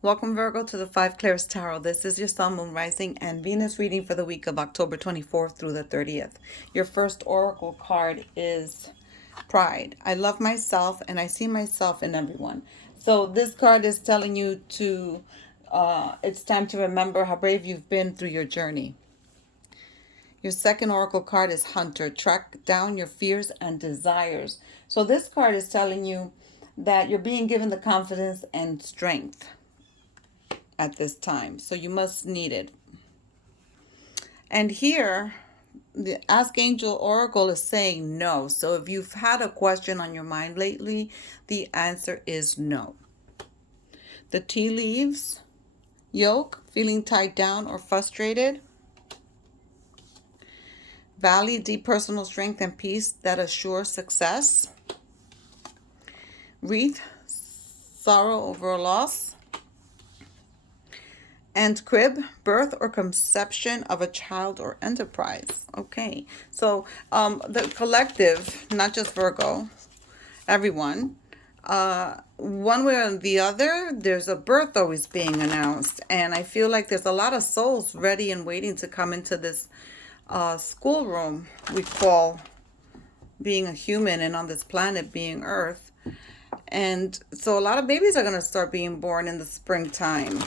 Welcome, Virgo, to the Five Clairs Tarot. This is your Sun, Moon, Rising, and Venus reading for the week of October 24th through the 30th. Your first oracle card is Pride. I love myself and I see myself in everyone. So this card is telling you it's time to remember how brave you've been through your journey. Your second oracle card is Hunter. Track down your fears and desires. So this card is telling you that you're being given the confidence and strength at this time. So you must need it. And here, the Ask Angel Oracle is saying no. So if you've had a question on your mind lately, the answer is no. The tea leaves, yoke, feeling tied down or frustrated. Valley, deep personal strength and peace that assure success. Wreath, sorrow over a loss. And crib, birth or conception of a child or enterprise. Okay, so the collective, not just Virgo, everyone, one way or the other, there's a birth always being announced. And I feel like there's a lot of souls ready and waiting to come into this schoolroom we call being a human, and on this planet being Earth. And so a lot of babies are going to start being born in the springtime.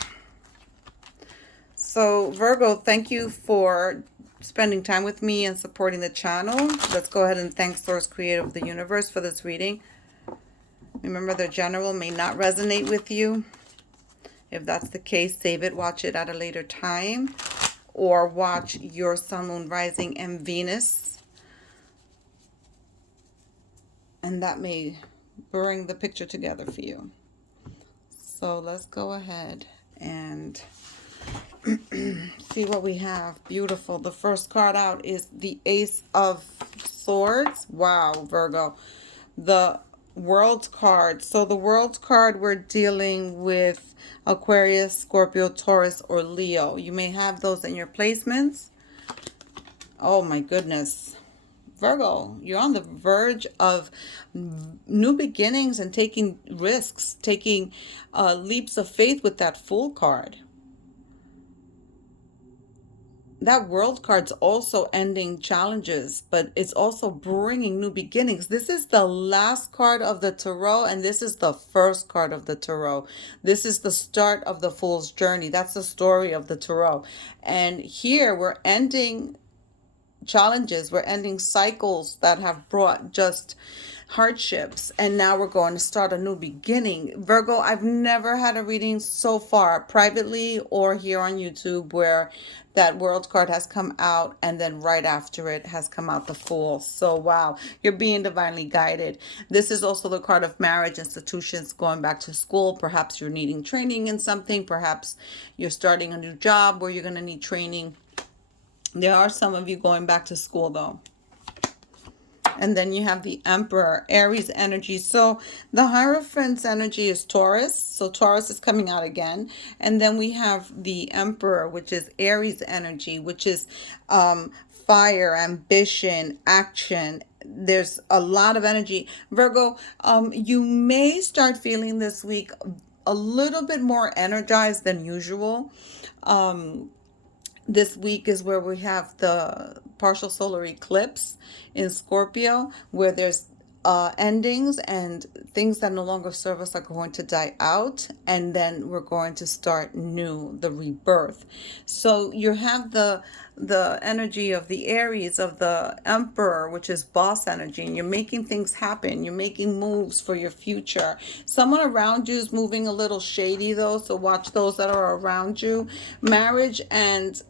So Virgo, thank you for spending time with me and supporting the channel. Let's go ahead and thank Source Creator of the Universe for this reading. Remember, the general may not resonate with you. If that's the case, save it, watch it at a later time, or watch your Sun, Moon, Rising, and Venus, and that may bring the picture together for you. So let's go ahead and see what we have. Beautiful. The first card out is the Ace of Swords. Wow, Virgo. The World card. So the World card, we're dealing with Aquarius, Scorpio, Taurus, or Leo. You may have those in your placements. Oh my goodness. Virgo, you're on the verge of new beginnings and taking risks, taking leaps of faith with that Fool card. That World card's also ending challenges, but it's also bringing new beginnings. This is the last card of the Tarot, and this is the first card of the Tarot. This is the start of the Fool's journey. That's the story of the Tarot. And here we're ending challenges. We're ending cycles that have brought just hardships, and now we're going to start a new beginning. Virgo, I've never had a reading so far, privately or here on YouTube, where that World card has come out and then right after it has come out the Fool. So wow, you're being divinely guided. This is also the card of marriage, institutions, going back to school. Perhaps you're needing training in something. Perhaps you're starting a new job where you're going to need training. There are some of you going back to school though. And then you have the Emperor, Aries energy. So the Hierophant's energy is Taurus. So Taurus is coming out again. And then we have the Emperor, which is Aries energy, which is fire, ambition, action. There's a lot of energy. Virgo, you may start feeling this week a little bit more energized than usual. This week is where we have the partial solar eclipse in Scorpio, where there's endings and things that no longer serve us are going to die out, and then we're going to start new, the rebirth. So you have the energy of the Aries, of the Emperor, which is boss energy, and you're making things happen. You're making moves for your future. Someone around you is moving a little shady though, so watch those that are around you. Marriage and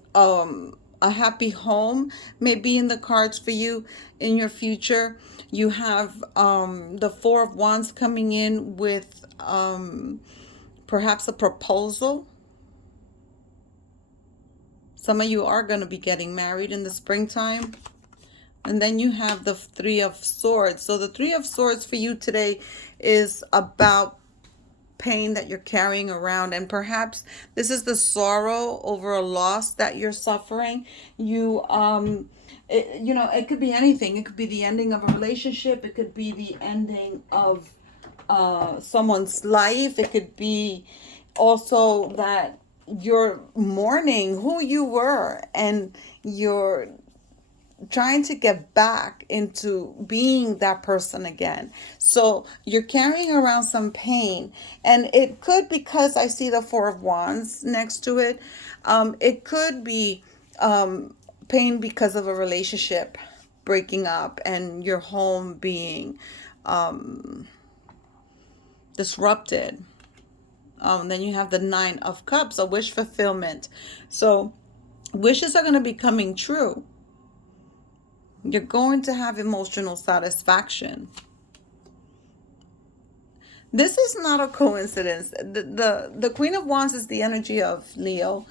a happy home may be in the cards for you in your future. You have the Four of Wands coming in with perhaps a proposal. Some of you are going to be getting married in the springtime. And then you have the Three of Swords. So the Three of Swords for you today is about pain that you're carrying around, and perhaps this is the sorrow over a loss that you're suffering. It could be anything. It could be the ending of a relationship. It could be the ending of someone's life. It could be Also, that you're mourning who you were, and you're trying to get back into being that person again. So you're carrying around some pain, and it could, because I see the Four of Wands next to it, it could be pain because of a relationship breaking up and your home being disrupted. Then you have the Nine of Cups, a wish fulfillment. So wishes are going to be coming true. You're going to have emotional satisfaction. This is not a coincidence. The Queen of Wands is the energy of Leo.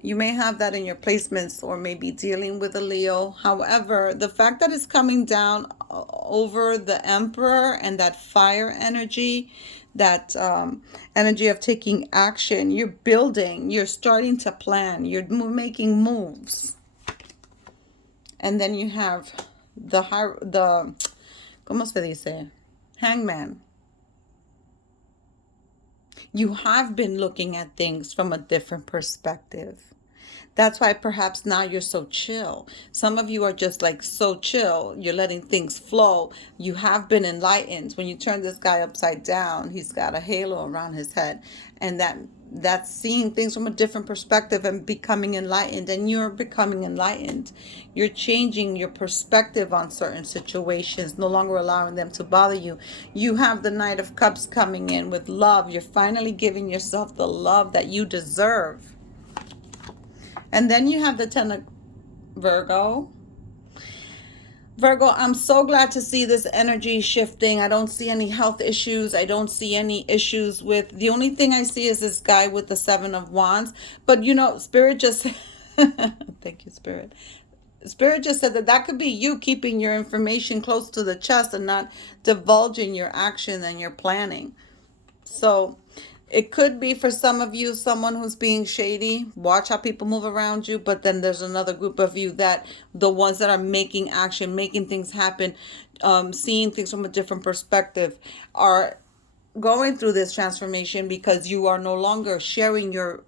You may have that in your placements, or maybe dealing with a Leo. However, the fact that it's coming down over the Emperor and that fire energy, that energy of taking action, you're building, you're starting to plan, you're making moves. And then you have the ¿cómo se dice? Hangman. You have been looking at things from a different perspective. That's why perhaps now you're so chill. Some of you are just like so chill. You're letting things flow. You have been enlightened. When you turn this guy upside down, he's got a halo around his head. And that's seeing things from a different perspective and becoming enlightened. And you're becoming enlightened. You're changing your perspective on certain situations, no longer allowing them to bother you. You have the Knight of Cups coming in with love. You're finally giving yourself the love that you deserve. And then you have the Ten of Virgo. Virgo, I'm so glad to see this energy shifting. I don't see any health issues. I don't see any issues with, the only thing I see is this guy with the Seven of Wands. But you know, Spirit just, thank you, Spirit. Spirit just said that that could be you keeping your information close to the chest and not divulging your action and your planning. So it could be for some of you someone who's being shady. Watch how people move around you. But then there's another group of you, that the ones that are making action, making things happen, seeing things from a different perspective, are going through this transformation because you are no longer sharing your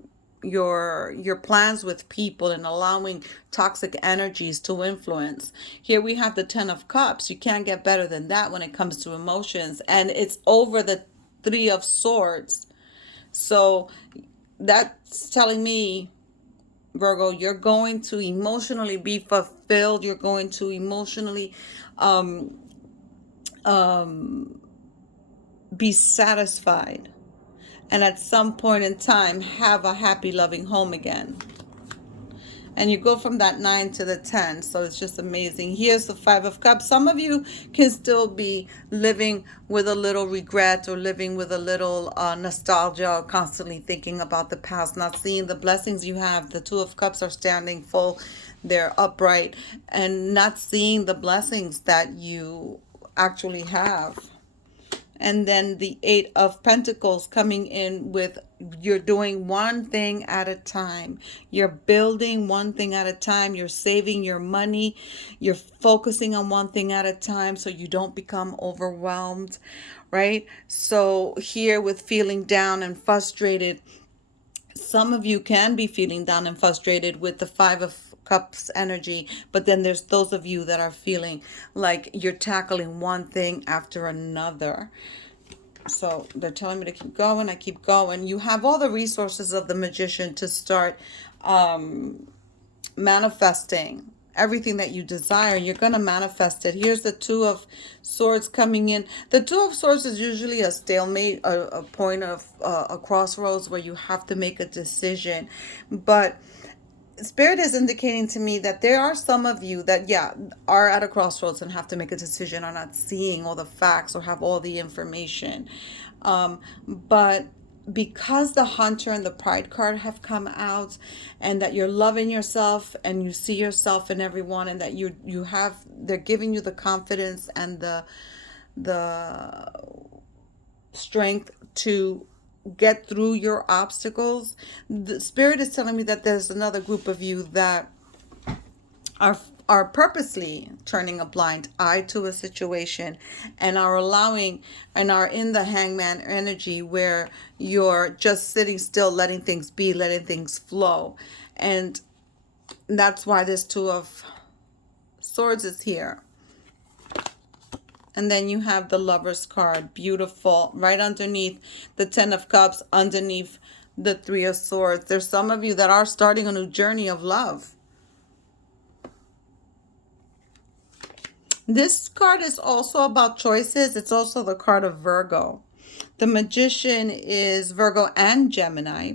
plans with people and allowing toxic energies to influence. Here we have the Ten of Cups. You can't get better than that when it comes to emotions, and it's over the Three of Swords. So that's telling me, Virgo, you're going to emotionally be fulfilled. You're going to emotionally um, um, be satisfied. And at some point in time, have a happy, loving home again. And you go from that 9 to the 10. So it's just amazing. Here's the Five of Cups. Some of you can still be living with a little regret, or living with a little nostalgia, or constantly thinking about the past, not seeing the blessings you have. The Two of Cups are standing full, they're upright, and not seeing the blessings that you actually have. And then the Eight of Pentacles coming in with, you're doing one thing at a time. You're building one thing at a time. You're saving your money. You're focusing on one thing at a time so you don't become overwhelmed, right? So here with feeling down and frustrated, some of you can be feeling down and frustrated with the Five of Cups energy, but then there's those of you that are feeling like you're tackling one thing after another. So they're telling me to keep going. I keep going. You have all the resources of the Magician to start manifesting everything that you desire. You're going to manifest it. Here's the Two of Swords coming in. The Two of Swords is usually a stalemate, a point of a crossroads where you have to make a decision. But Spirit is indicating to me that there are some of you that, yeah, are at a crossroads and have to make a decision, are not seeing all the facts or have all the information. But because the Hunter and the Pride card have come out, and that you're loving yourself and you see yourself in everyone, and that you have, they're giving you the confidence and the strength to get through your obstacles. The Spirit is telling me that there's another group of you that are are purposely turning a blind eye to a situation and are allowing and are in the hangman energy where you're just sitting still, letting things be, letting things flow. And that's why this Two of Swords is here. And then you have the Lover's card, beautiful, right underneath the Ten of Cups, underneath the Three of Swords. There's some of you that are starting a new journey of love. This card is also about choices. It's also the card of Virgo. The Magician is Virgo and Gemini.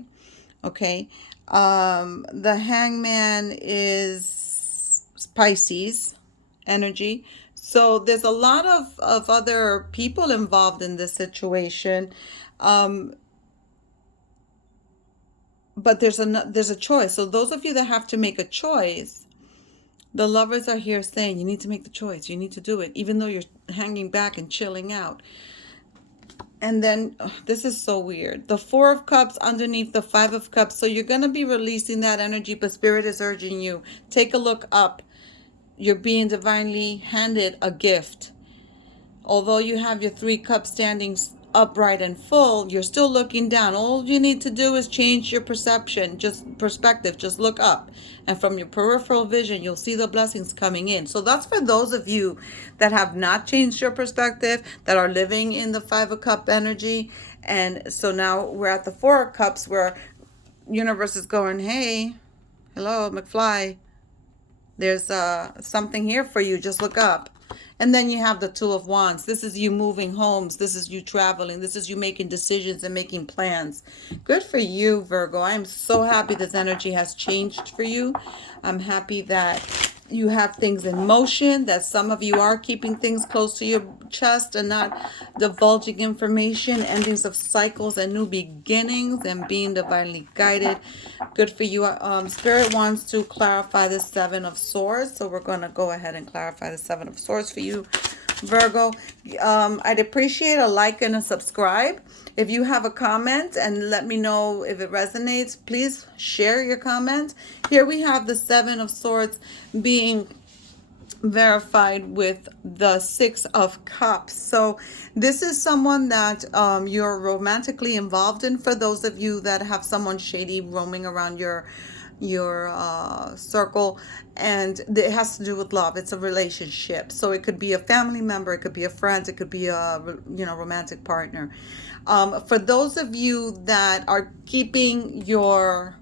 Okay. The Hangman is Pisces energy. So there's a lot of other people involved in this situation. But there's a choice. So those of you that have to make a choice, the lovers are here saying you need to make the choice. You need to do it, even though you're hanging back and chilling out. And then this is so weird. The Four of Cups underneath the Five of Cups. So you're going to be releasing that energy, but Spirit is urging you. Take a look up. You're being divinely handed a gift. Although you have your Three Cups standing upright and full, you're still looking down. All you need to do is change your perception, just perspective, just look up. And from your peripheral vision, you'll see the blessings coming in. So that's for those of you that have not changed your perspective, that are living in the Five of Cup energy. And so now we're at the Four of Cups where universe is going, hey, hello, McFly. There's something here for you. Just look up. And then you have the Two of Wands. This is you moving homes. This is you traveling. This is you making decisions and making plans. Good for you, Virgo. I am so happy this energy has changed for you. I'm happy that you have things in motion, that some of you are keeping things close to your chest and not divulging information, endings of cycles and new beginnings, and being divinely guided. Good for you. Spirit wants to clarify the Seven of Swords, so we're going to go ahead and clarify the Seven of Swords for you, Virgo. I'd appreciate a like and a subscribe. If you have a comment, and let me know if it resonates, please share your comment. Here we have the Seven of Swords being verified with the Six of Cups. So this is someone that you're romantically involved in, for those of you that have someone shady roaming around your circle, and it has to do with love. It's a relationship, so it could be a family member, it could be a friend, it could be a romantic partner. For those of you that are keeping your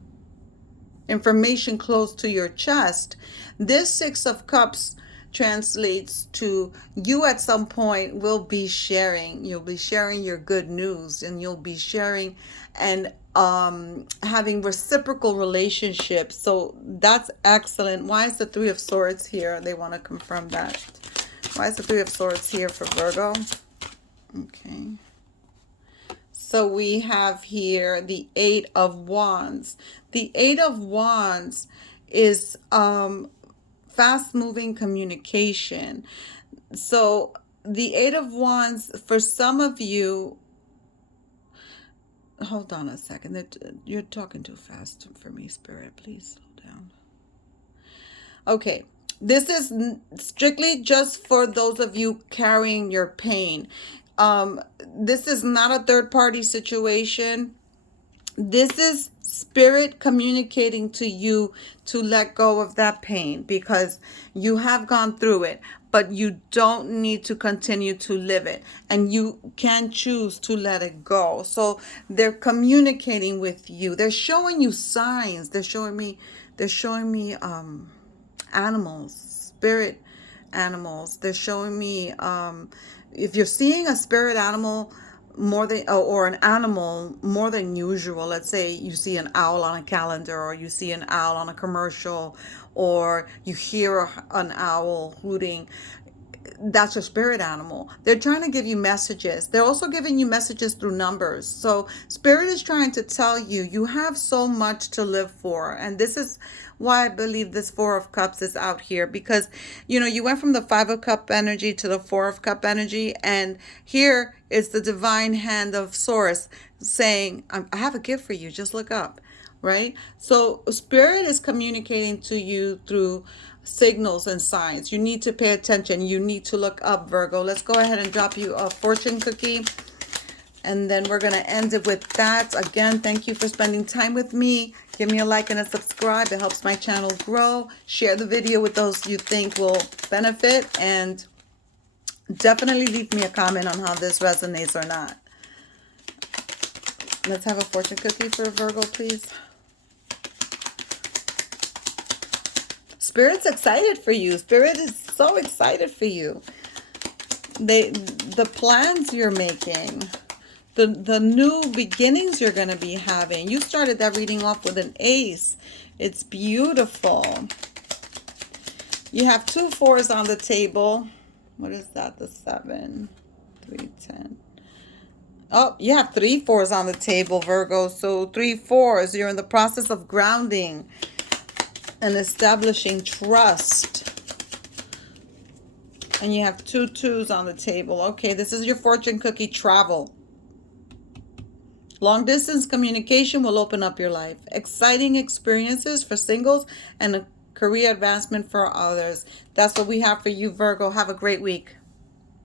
information close to your chest, this Six of Cups translates to you at some point will be sharing. You'll be sharing your good news, and you'll be sharing and having reciprocal relationships. So that's excellent. Why is the Three of Swords here? They want to confirm that. Why is the Three of Swords here for Virgo? Okay. So we have here the Eight of Wands. The Eight of Wands is fast-moving communication. So the Eight of Wands, for some of you, hold on a second. You're talking too fast for me, Spirit. Please slow down. Okay. This is strictly just for those of you carrying your pain. This is not a third-party situation. This is Spirit communicating to you to let go of that pain, because you have gone through it, but you don't need to continue to live it, and you can choose to let it go. So they're communicating with you. They're showing you signs. They're showing me animals, spirit animals. They're showing me if you're seeing a spirit animal more than, or an animal more than usual, let's say you see an owl on a calendar, or you see an owl on a commercial, or you hear an owl hooting, that's your spirit animal. They're trying to give you messages. They're also giving you messages through numbers. So Spirit is trying to tell you, you have so much to live for. And this is why I believe this Four of Cups is out here, because you went from the Five of Cup energy to the Four of Cup energy, and here It's the divine hand of Source saying, I have a gift for you. Just look up, right? So Spirit is communicating to you through signals and signs. You need to pay attention. You need to look up, Virgo. Let's go ahead and drop you a fortune cookie. And then we're going to end it with that. Again, thank you for spending time with me. Give me a like and a subscribe. It helps my channel grow. Share the video with those you think will benefit. And definitely leave me a comment on how this resonates or not. Let's have a fortune cookie for Virgo, please. Spirit's excited for you. Spirit is so excited for you. The plans you're making, the new beginnings you're going to be having. You started that reading off with an ace. It's beautiful. You have 2 4s on the table. What is that? The 7, 3, 10. Oh, you have 3 4s on the table, Virgo. So 3 4s. You're in the process of grounding and establishing trust. And you have 2 2s on the table. Okay, this is your fortune cookie. Travel. Long distance communication will open up your life. Exciting experiences for singles and a career advancement for others. That's what we have for you, Virgo. Have a great week.